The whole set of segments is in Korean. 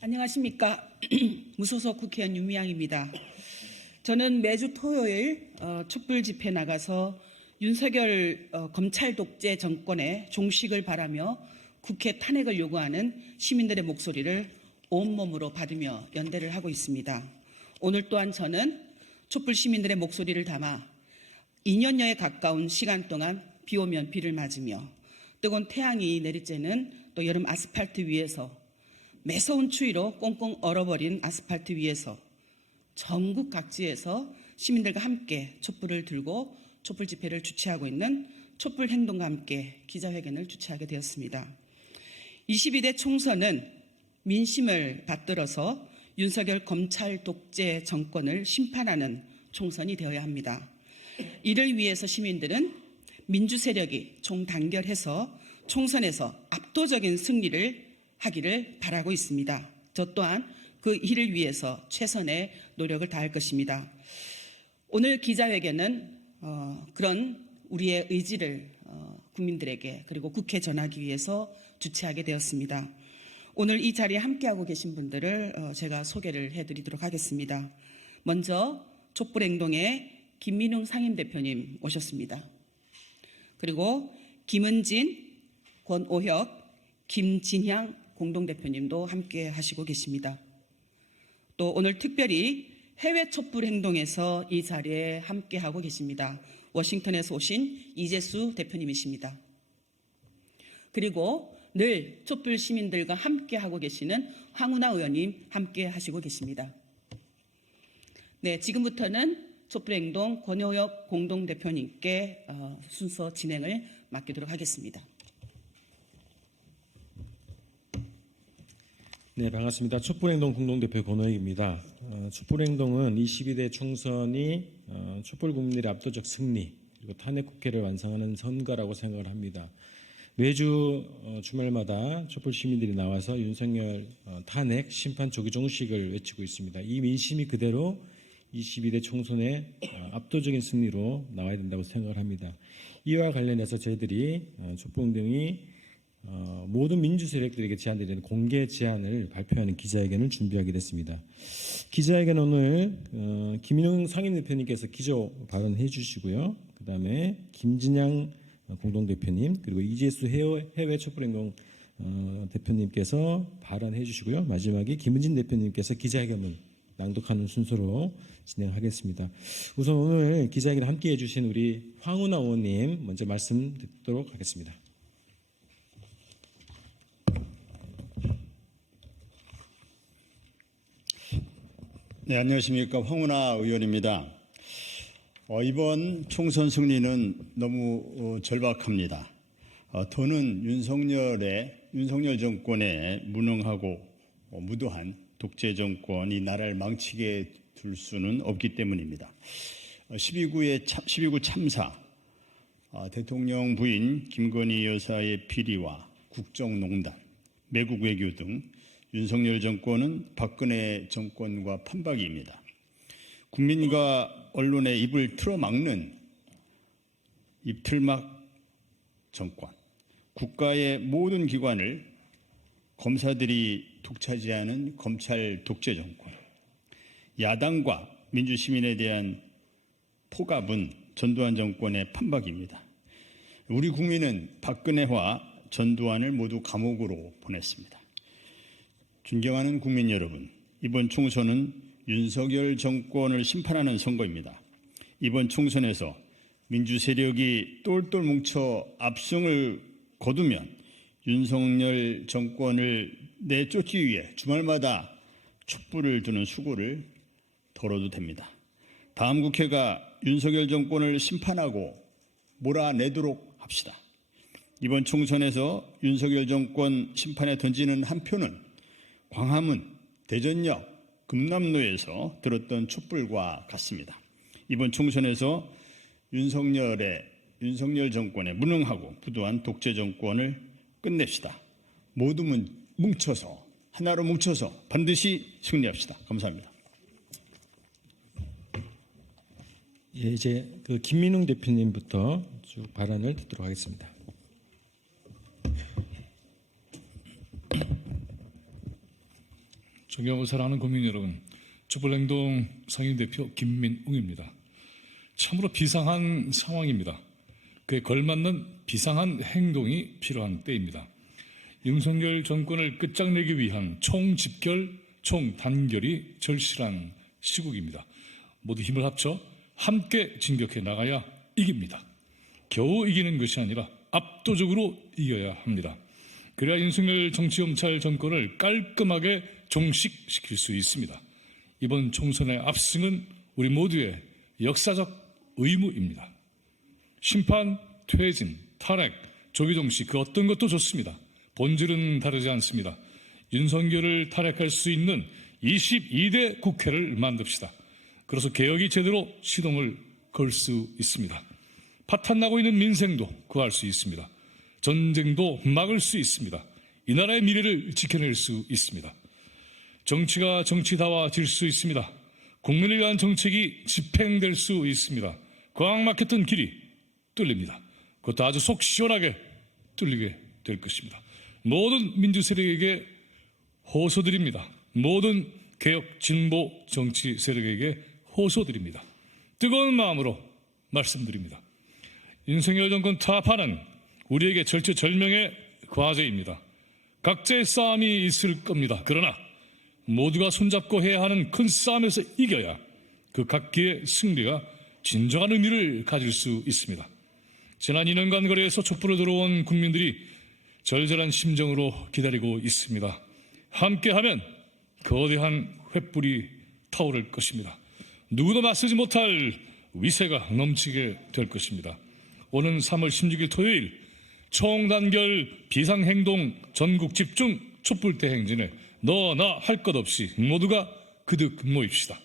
안녕하십니까. 무소속 국회의원 윤미향입니다. 저는 매주 토요일 촛불 집회 나가서 윤석열 검찰 독재 정권의 종식을 바라며 국회 탄핵을 요구하는 시민들의 목소리를 온몸으로 받으며 연대를 하고 있습니다. 오늘 또한 저는 촛불 시민들의 목소리를 담아 2년여에 가까운 시간 동안 비 오면 비를 맞으며 뜨거운 태양이 내리쬐는 또 여름 아스팔트 위에서 매서운 추위로 꽁꽁 얼어버린 아스팔트 위에서 전국 각지에서 시민들과 함께 촛불을 들고 촛불 집회를 주최하고 있는 촛불 행동과 함께 기자회견을 주최하게 되었습니다. 22대 총선은 민심을 받들어서 윤석열 검찰 독재 정권을 심판하는 총선이 되어야 합니다. 이를 위해서 시민들은 민주 세력이 총단결해서 총선에서 압도적인 승리를 하기를 바라고 있습니다. 저 또한 그 일을 위해서 최선의 노력을 다할 것입니다. 오늘 기자회견은 그런 우리의 의지를 국민들에게 그리고 국회에 전하기 위해서 주최하게 되었습니다. 오늘 이 자리에 함께하고 계신 분들을 제가 소개를 해드리도록 하겠습니다. 먼저 촛불행동의 김민웅 상임대표님 오셨습니다. 그리고 김은진, 권오혁, 김진향 공동대표님도 함께 하시고 계십니다. 또 오늘 특별히 해외 촛불 행동에서 이 자리에 함께하고 계십니다. 워싱턴에서 오신 이재수 대표님이십니다. 그리고 늘 촛불 시민들과 함께하고 계시는 황운하 의원님 함께 하시고 계십니다. 네, 지금부터는 촛불 행동 권오혁 공동대표님께 순서 진행을 맡기도록 하겠습니다. 네, 반갑습니다. 촛불행동 공동대표 권오혁입니다. 촛불행동은 22대 총선이 촛불 국민들의 압도적 승리 그리고 탄핵 국회를 완성하는 선거라고 생각을 합니다. 매주 주말마다 촛불 시민들이 나와서 윤석열 탄핵 심판 조기 종식을 외치고 있습니다. 이 민심이 그대로 22대 총선의 압도적인 승리로 나와야 된다고 생각을 합니다. 이와 관련해서 저희들이 촛불행동이 모든 민주 세력들에게 제안되는 공개 제안을 발표하는 기자회견을 준비하게 됐습니다. 기자회견 오늘 김인웅 상임대표님께서 기조 발언해 주시고요. 그 다음에 김진향 공동대표님 그리고 이재수 해외 촛불행동 대표님께서 발언해 주시고요. 마지막에 김은진 대표님께서 기자회견을 낭독하는 순서로 진행하겠습니다. 우선 오늘 기자회견 함께해 주신 우리 황운하 의원님 먼저 말씀 듣도록 하겠습니다. 네, 안녕하십니까. 황운하 의원입니다. 이번 총선 승리는 너무 절박합니다. 더는 윤석열 정권에 무능하고 무도한 독재 정권이 나라를 망치게 둘 수는 없기 때문입니다. 12구 참사, 대통령 부인 김건희 여사의 비리와 국정농단, 매국 외교 등 윤석열 정권은 박근혜 정권과 판박이입니다. 국민과 언론의 입을 틀어막는 입틀막 정권, 국가의 모든 기관을 검사들이 독차지하는 검찰 독재 정권, 야당과 민주시민에 대한 포갑은 전두환 정권의 판박입니다. 우리 국민은 박근혜와 전두환을 모두 감옥으로 보냈습니다. 존경하는 국민 여러분, 이번 총선은 윤석열 정권을 심판하는 선거입니다. 이번 총선에서 민주 세력이 똘똘 뭉쳐 압승을 거두면 윤석열 정권을 내쫓기 위해 주말마다 촛불을 두는 수고를 덜어도 됩니다. 다음 국회가 윤석열 정권을 심판하고 몰아내도록 합시다. 이번 총선에서 윤석열 정권 심판에 던지는 한 표는 광화문, 대전역, 금남로에서 들었던 촛불과 같습니다. 이번 총선에서 윤석열 정권의 무능하고 부도한 독재 정권을 끝냅시다. 모두 뭉쳐서 하나로 뭉쳐서 반드시 승리합시다. 감사합니다. 예, 이제 그 김민웅 대표님부터 쭉 발언을 듣도록 하겠습니다. 존경하고 사랑하는 국민 여러분, 촛불행동 상임대표 김민웅입니다. 참으로 비상한 상황입니다. 그에 걸맞는 비상한 행동이 필요한 때입니다. 윤석열 정권을 끝장내기 위한 총집결, 총단결이 절실한 시국입니다. 모두 힘을 합쳐 함께 진격해 나가야 이깁니다. 겨우 이기는 것이 아니라 압도적으로 이겨야 합니다. 그래야 윤석열 정치검찰 정권을 깔끔하게 종식시킬 수 있습니다. 이번 총선의 압승은 우리 모두의 역사적 의무입니다. 심판, 퇴진, 탄핵, 조기동식 그 어떤 것도 좋습니다. 본질은 다르지 않습니다. 윤석열을 탈핵할 수 있는 22대 국회를 만듭시다. 그래서 개혁이 제대로 시동을 걸 수 있습니다. 파탄나고 있는 민생도 구할 수 있습니다. 전쟁도 막을 수 있습니다. 이 나라의 미래를 지켜낼 수 있습니다. 정치가 정치다워질 수 있습니다. 국민을 위한 정책이 집행될 수 있습니다. 꽉 막혔던 길이 뚫립니다. 그것도 아주 속 시원하게 뚫리게 될 것입니다. 모든 민주 세력에게 호소드립니다. 모든 개혁 진보 정치 세력에게 호소드립니다. 뜨거운 마음으로 말씀드립니다. 윤석열 정권 타파는 우리에게 절체절명의 과제입니다. 각자의 싸움이 있을 겁니다. 그러나 모두가 손잡고 해야 하는 큰 싸움에서 이겨야 그 각기의 승리가 진정한 의미를 가질 수 있습니다. 지난 2년간 거리에서 촛불을 들어온 국민들이 절절한 심정으로 기다리고 있습니다. 함께하면 거대한 횃불이 타오를 것입니다. 누구도 맞서지 못할 위세가 넘치게 될 것입니다. 오는 3월 16일 토요일 총단결 비상행동 전국 집중 촛불 대행진에 너나 할 것 없이 모두가 그득 모입시다.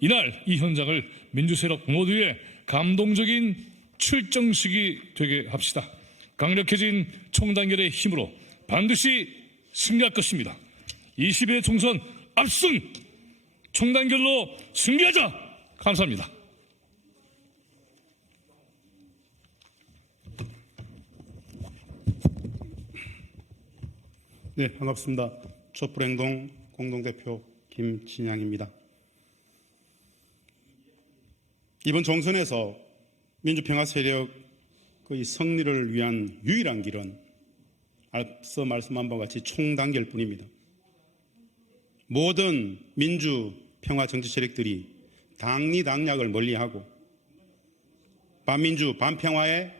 이날 이 현장을 민주세력 모두의 감동적인 출정식이 되게 합시다. 강력해진 총단결의 힘으로 반드시 승리할 것입니다. 22대 총선 압승! 총단결로 승리하자! 감사합니다. 네, 반갑습니다. 촛불행동 공동대표 김진양입니다. 이번 총선에서 민주평화 세력의 승리를 위한 유일한 길은 앞서 말씀한 바와 같이 총단결뿐입니다. 모든 민주평화 정치 세력들이 당리당략을 멀리하고 반민주, 반평화의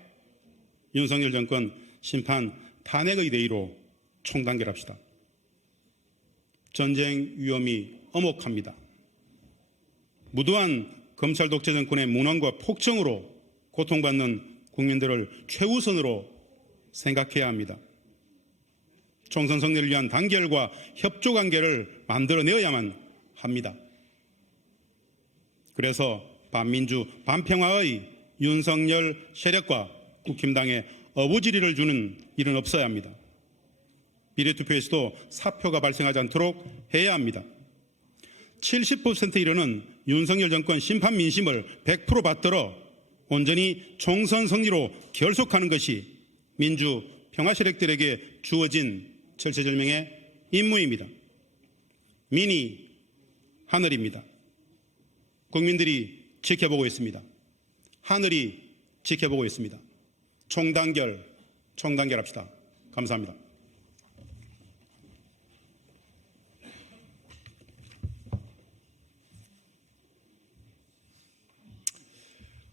윤석열 정권 심판 탄핵의 대의로 총단결합시다. 전쟁 위험이 엄혹합니다. 무도한 검찰 독재 정권의 무능과 폭정으로 고통받는 국민들을 최우선으로 생각해야 합니다. 총선 승리를 위한 단결과 협조 관계를 만들어내어야만 합니다. 그래서 반민주, 반평화의 윤석열 세력과 국힘당에 어부지리를 주는 일은 없어야 합니다. 비례투표에서도 사표가 발생하지 않도록 해야 합니다. 70% 이르는 윤석열 정권 심판 민심을 100% 받들어 온전히 총선 승리로 결속하는 것이 민주 평화 세력들에게 주어진 절체절명의 임무입니다. 민이 하늘입니다. 국민들이 지켜보고 있습니다. 하늘이 지켜보고 있습니다. 총단결합시다. 감사합니다.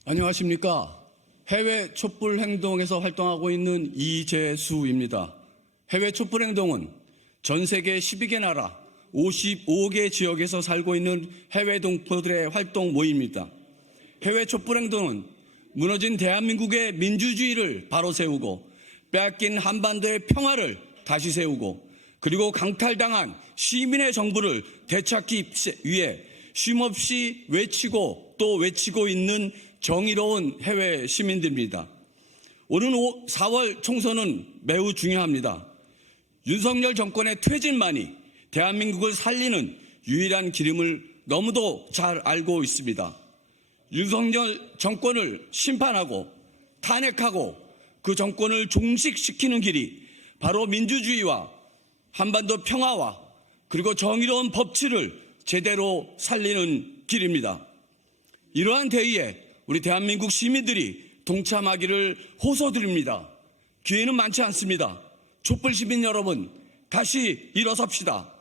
안녕하십니까. 해외 촛불 행동에서 활동하고 있는 이재수입니다. 해외 촛불 행동은 전 세계 12개 나라 55개 지역에서 살고 있는 해외 동포들의 활동 모임입니다. 해외 촛불 행동은 무너진 대한민국의 민주주의를 바로 세우고 빼앗긴 한반도의 평화를 다시 세우고 그리고 강탈당한 시민의 정부를 되찾기 위해 쉼없이 외치고 또 외치고 있는 정의로운 해외 시민들입니다. 오는 4월 총선은 매우 중요합니다. 윤석열 정권의 퇴진만이 대한민국을 살리는 유일한 길임을 너무도 잘 알고 있습니다. 윤석열 정권을 심판하고 탄핵하고 그 정권을 종식시키는 길이 바로 민주주의와 한반도 평화와 그리고 정의로운 법치를 제대로 살리는 길입니다. 이러한 대의에 우리 대한민국 시민들이 동참하기를 호소드립니다. 기회는 많지 않습니다. 촛불 시민 여러분, 다시 일어섭시다.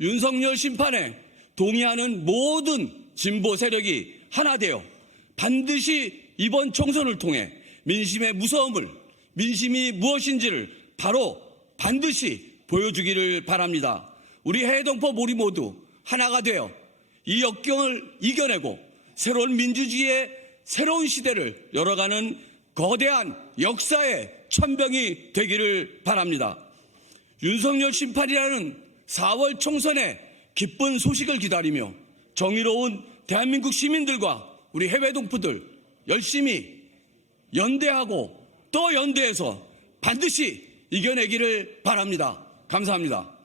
윤석열 심판에 동의하는 모든 진보 세력이 하나 되어 반드시 이번 총선을 통해 민심의 무서움을, 민심이 무엇인지를 바로 반드시 보여주기를 바랍니다. 우리 해동법 우리 모두 하나가 되어 이 역경을 이겨내고 새로운 민주주의의 새로운 시대를 열어가는 거대한 역사의 천병이 되기를 바랍니다. 윤석열 심판이라는 4월 총선의 기쁜 소식을 기다리며 정의로운 대한민국 시민들과 우리 해외 동포들 열심히 연대하고 또 연대해서 반드시 이겨내기를 바랍니다. 감사합니다.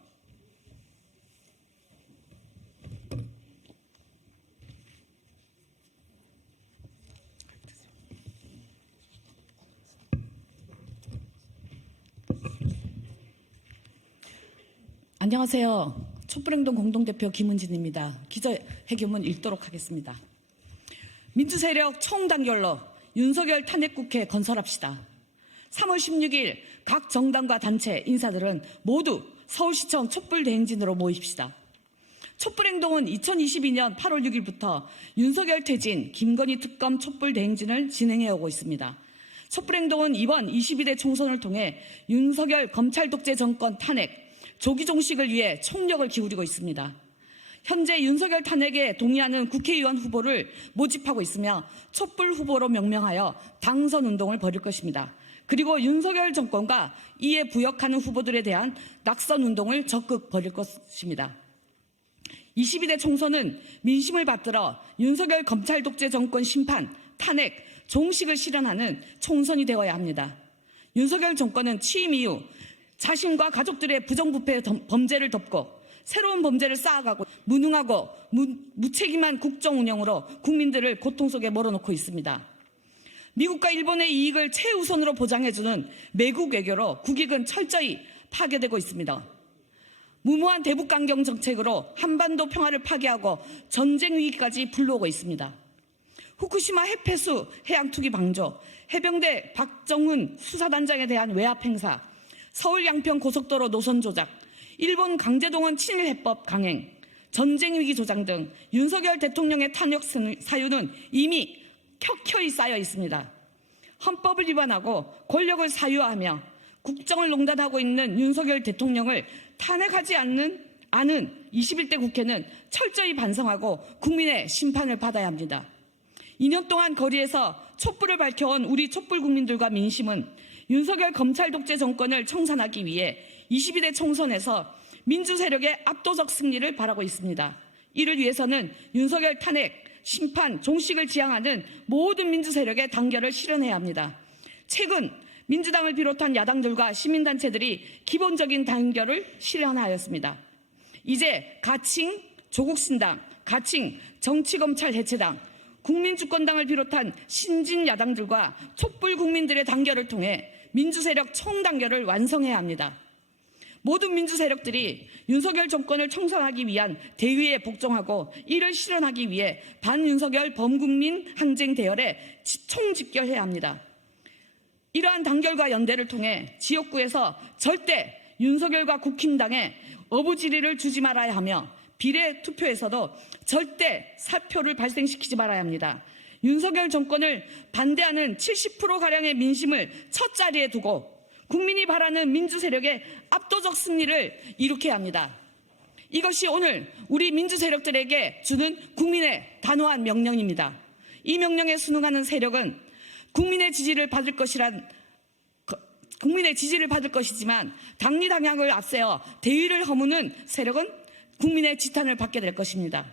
안녕하세요. 촛불행동 공동대표 김은진입니다. 기자회견문 읽도록 하겠습니다. 민주세력 총단결로 윤석열 탄핵국회 건설합시다. 3월 16일 각 정당과 단체 인사들은 모두 서울시청 촛불대행진으로 모입시다. 촛불행동은 2022년 8월 6일부터 윤석열 퇴진, 김건희 특검 촛불대행진을 진행해오고 있습니다. 촛불행동은 이번 22대 총선을 통해 윤석열 검찰 독재 정권 탄핵, 조기 종식을 위해 총력을 기울이고 있습니다. 현재 윤석열 탄핵에 동의하는 국회의원 후보를 모집하고 있으며 촛불 후보로 명명하여 당선 운동을 벌일 것입니다. 그리고 윤석열 정권과 이에 부역하는 후보들에 대한 낙선 운동을 적극 벌일 것입니다. 22대 총선은 민심을 받들어 윤석열 검찰 독재 정권 심판, 탄핵, 종식을 실현하는 총선이 되어야 합니다. 윤석열 정권은 취임 이후 자신과 가족들의 부정부패 범죄를 덮고 새로운 범죄를 쌓아가고 무능하고 무책임한 국정 운영으로 국민들을 고통 속에 몰아넣고 있습니다. 미국과 일본의 이익을 최우선으로 보장해주는 매국 외교로 국익은 철저히 파괴되고 있습니다. 무모한 대북강경 정책으로 한반도 평화를 파괴하고 전쟁 위기까지 불러오고 있습니다. 후쿠시마 핵폐수 해양투기 방조, 해병대 박정훈 수사단장에 대한 외압 행사, 서울 양평 고속도로 노선 조작, 일본 강제동원 친일 해법 강행, 전쟁 위기 조장 등 윤석열 대통령의 탄핵 사유는 이미 켜켜이 쌓여 있습니다. 헌법을 위반하고 권력을 사유화하며 국정을 농단하고 있는 윤석열 대통령을 탄핵하지 않은 21대 국회는 철저히 반성하고 국민의 심판을 받아야 합니다. 2년 동안 거리에서 촛불을 밝혀온 우리 촛불 국민들과 민심은 윤석열 검찰 독재 정권을 청산하기 위해 22대 총선에서 민주 세력의 압도적 승리를 바라고 있습니다. 이를 위해서는 윤석열 탄핵, 심판, 종식을 지향하는 모든 민주 세력의 단결을 실현해야 합니다. 최근 민주당을 비롯한 야당들과 시민단체들이 기본적인 단결을 실현하였습니다. 이제 가칭 조국신당, 가칭 정치검찰 해체당, 국민주권당을 비롯한 신진야당들과 촛불 국민들의 단결을 통해 민주세력 총단결을 완성해야 합니다. 모든 민주세력들이 윤석열 정권을 청산하기 위한 대의에 복종하고 이를 실현하기 위해 반윤석열 범국민 항쟁 대열에 총집결해야 합니다. 이러한 단결과 연대를 통해 지역구에서 절대 윤석열과 국힘당에 어부지리를 주지 말아야 하며 비례투표에서도 절대 사표를 발생시키지 말아야 합니다. 윤석열 정권을 반대하는 70%가량의 민심을 첫 자리에 두고 국민이 바라는 민주세력의 압도적 승리를 이룩해야 합니다. 이것이 오늘 우리 민주세력들에게 주는 국민의 단호한 명령입니다. 이 명령에 순응하는 세력은 국민의 지지를 받을 것이지만 당리 당향을 앞세워 대의를 허무는 세력은 국민의 지탄을 받게 될 것입니다.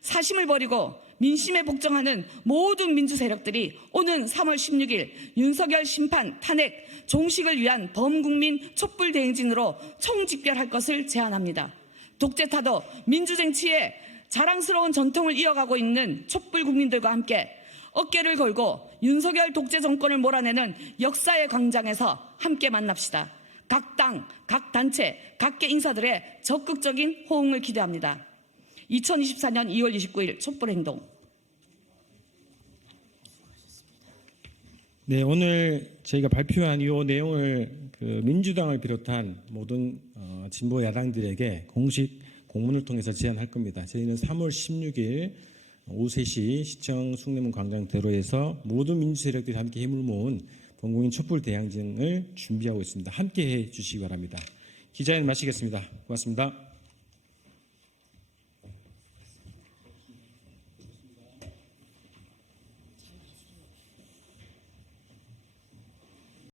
사심을 버리고 민심에 복종하는 모든 민주 세력들이 오는 3월 16일 윤석열 심판, 탄핵, 종식을 위한 범국민 촛불 대행진으로 총집결할 것을 제안합니다. 독재타도 민주정치의 자랑스러운 전통을 이어가고 있는 촛불 국민들과 함께 어깨를 걸고 윤석열 독재 정권을 몰아내는 역사의 광장에서 함께 만납시다. 각 당, 각 단체, 각계 인사들의 적극적인 호응을 기대합니다. 2024년 2월 29일 촛불행동. 네, 오늘 저희가 발표한 이 내용을 민주당을 비롯한 모든 진보 야당들에게 공식 공문을 통해서 제안할 겁니다. 저희는 3월 16일 오후 3시 시청 숭례문 광장대로에서 모든 민주 세력들이 함께 힘을 모은 범국민 촛불 대항전을 준비하고 있습니다. 함께해 주시기 바랍니다. 기자회견 마치겠습니다. 고맙습니다.